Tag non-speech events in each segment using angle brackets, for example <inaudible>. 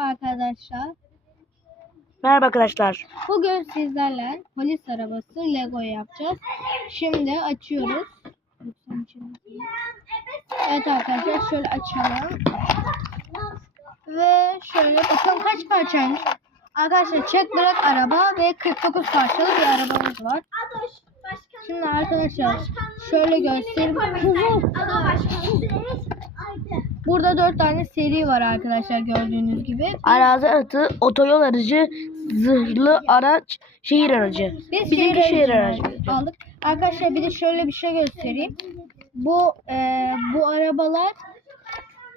arkadaşlar. Merhaba arkadaşlar. Bugün sizlerle polis arabası Lego yapacağız. Şimdi açıyoruz. Evet arkadaşlar şöyle açalım. Ve şöyle bakalım kaç parçaymış. Arkadaşlar çek bırak araba ve 49 parçalı bir arabamız var. Şimdi arkadaşlar şöyle göstereyim. Burada 4 tane seri var arkadaşlar gördüğünüz gibi. Arazi atı, otoyol aracı, zırhlı araç, şehir aracı. Biz Bizimki şehir aracı. aldık. Arkadaşlar bir de şöyle bir şey göstereyim. Bu e, bu arabalar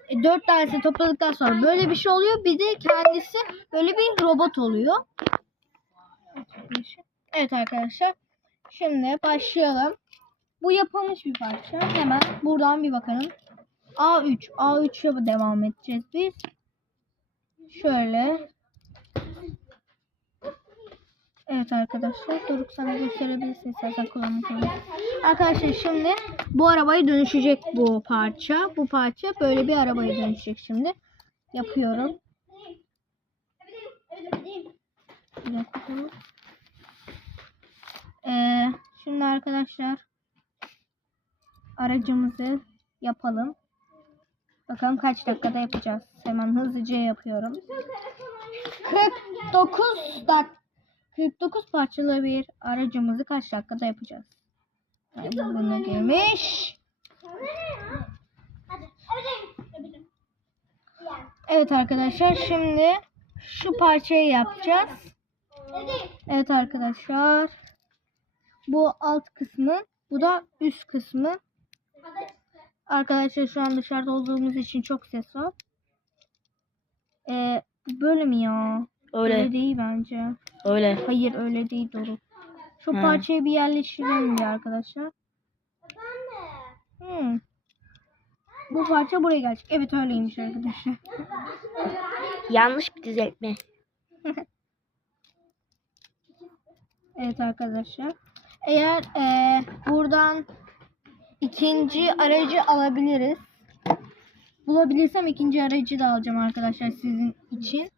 e, dört tanesi topladıktan sonra böyle bir şey oluyor. Bir de kendisi böyle bir robot oluyor. Evet arkadaşlar. Şimdi başlayalım. Bu yapılmış bir parça. Hemen buradan bir bakalım. A3. A3'e devam edeceğiz biz. Şöyle. Evet arkadaşlar. Doruk sana gösterebilirsin istersen kullanmak için. Arkadaşlar şimdi bu arabayı dönüşecek bu parça. Bu parça böyle bir arabaya dönüşecek şimdi. Yapıyorum. Ee, şimdi arkadaşlar aracımızı yapalım. Bakalım kaç dakikada yapacağız. Hemen hızlıca yapıyorum. 49 dak 49 parçalı bir aracımızı kaç dakikada yapacağız? Yani buna girmiş. Evet arkadaşlar şimdi şu parçayı yapacağız. Evet arkadaşlar. Bu alt kısmı, bu da üst kısmı. Arkadaşlar şu an dışarıda olduğumuz için çok ses var. Ee, böyle mi ya? Öyle, değil bence. öyle. Hayır öyle değil Doruk. Şu Ha. parçayı bir yerleştirelim diye arkadaşlar. Hmm. Bu parça buraya gelecek. Evet öyleymiş arkadaşlar. Yanlış bir düzeltme. <laughs> Evet arkadaşlar. Eğer eee, buradan ikinci aracı alabiliriz. Bulabilirsem ikinci aracı da alacağım arkadaşlar sizin için.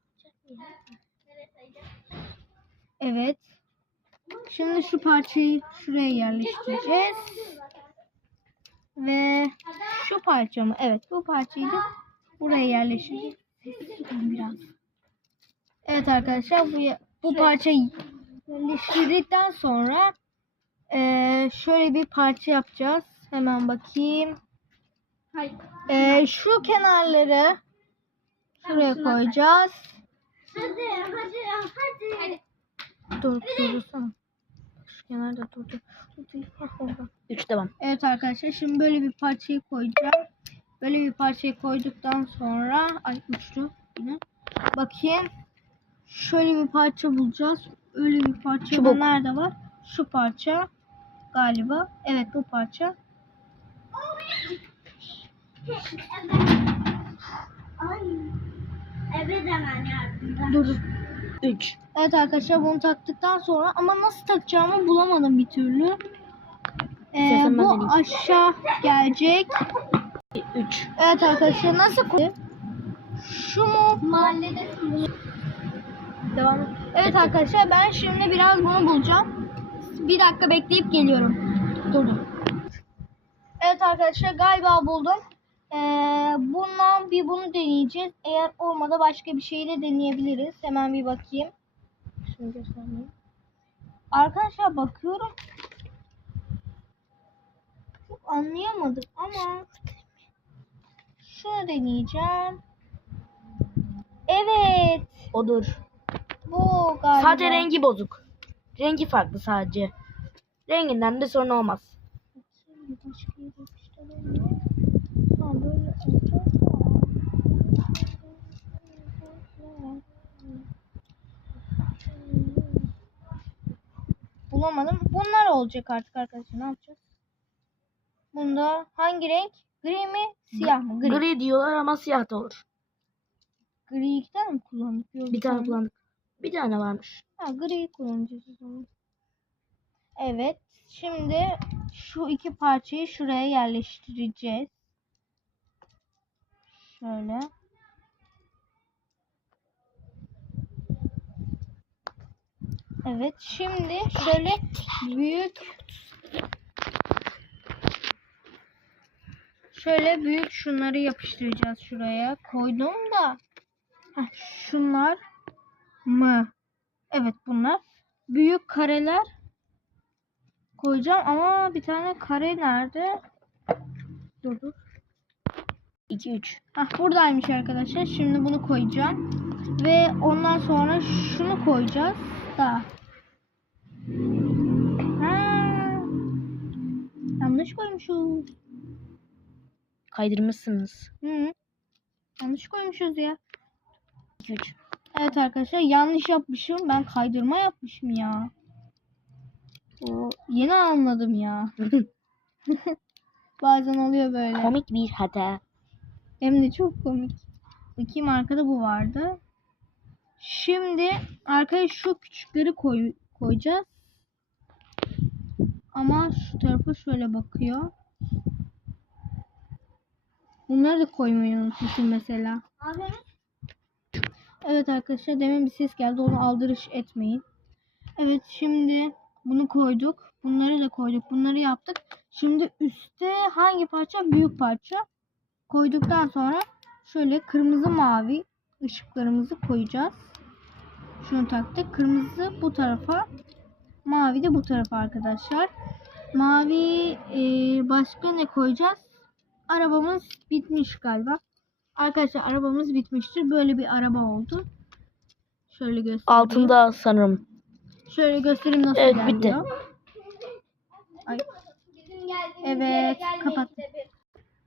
Evet. Şimdi şu parçayı şuraya yerleştireceğiz. Ve şu parça mı? Evet bu parçayı da buraya yerleştireceğiz. Biraz. Evet arkadaşlar bu bu parçayı yerleştirdikten sonra eee, şöyle bir parça yapacağız. Hemen bakayım. Eee, şu kenarları şuraya koyacağız. Hadi hadi hadi. Dur durursana. Şu kenarda dur dur. Dur, dur. Hah, orada. Üç devam. Evet arkadaşlar şimdi böyle bir parçayı koyacağım. Böyle bir parçayı koyduktan sonra ay uçtu yine. Bakayım. Şöyle bir parça bulacağız. Öyle bir parça nerede var? Şu parça galiba. Evet bu parça. Evet hemen. Dur. Üç. Evet arkadaşlar bunu taktıktan sonra ama nasıl takacağımı bulamadım bir türlü. Ee, İstersen ben bu deneyeyim. aşağı gelecek. Üç. Evet arkadaşlar nasıl koy? Şu mu? Mahallede Devam et. Evet arkadaşlar ben şimdi biraz bunu bulacağım. Bir dakika bekleyip geliyorum. Durdum. Evet arkadaşlar galiba buldum. Ee, bundan bir bunu deneyeceğiz. Eğer olmadı başka bir şeyi de deneyebiliriz. Hemen bir bakayım. Şunu göstereyim. Arkadaşlar bakıyorum. Çok anlayamadım ama şunu deneyeceğim. Evet. Odur. Bu galiba. Sadece rengi bozuk. Rengi farklı sadece. Renginden de sorun olmaz. Başka yere Bulamadım. Bunlar olacak artık arkadaşlar. Ne yapacağız? Bunda hangi renk? Gri mi? Siyah mı? Gri. Gri diyorlar ama siyah da olur. Gri iki tane mi kullandık? Yok, Bir tane kullandık. Bir tane varmış. Ha gri kullanacağız o zaman. Evet. Şimdi şu iki parçayı şuraya yerleştireceğiz. Şöyle. Evet şimdi şöyle büyük şöyle büyük şunları yapıştıracağız şuraya. Koydum da Heh, şunlar mı? Evet bunlar. Büyük kareler koyacağım ama bir tane kare nerede? Dur dur. 2 3. Hah buradaymış arkadaşlar. Şimdi bunu koyacağım. Ve ondan sonra şunu koyacağız da. Ha. Yanlış koymuşuz. Kaydırmışsınız. Hı. Yanlış koymuşuz ya. 2 3. Evet arkadaşlar yanlış yapmışım. Ben kaydırma yapmışım ya. O yeni anladım ya. <laughs> <laughs> Bazen oluyor böyle. Komik bir hata. Hem de çok komik. Bakayım arkada bu vardı. Şimdi arkaya şu küçükleri koy, koyacağız. Ama şu tarafa şöyle bakıyor. Bunları da koymayı unutmuşum mesela. Evet arkadaşlar demin bir ses geldi. Onu aldırış etmeyin. Evet şimdi bunu koyduk. Bunları da koyduk. Bunları yaptık. Şimdi üstte hangi parça? Büyük parça koyduktan sonra şöyle kırmızı mavi ışıklarımızı koyacağız. Şunu taktık. Kırmızı bu tarafa, mavi de bu tarafa arkadaşlar. Mavi e, başka ne koyacağız? Arabamız bitmiş galiba. Arkadaşlar arabamız bitmiştir. Böyle bir araba oldu. Şöyle göstereyim. Altında sanırım. Şöyle göstereyim nasıl Evet, ilerliyor. bitti. Ay. Evet kapattım.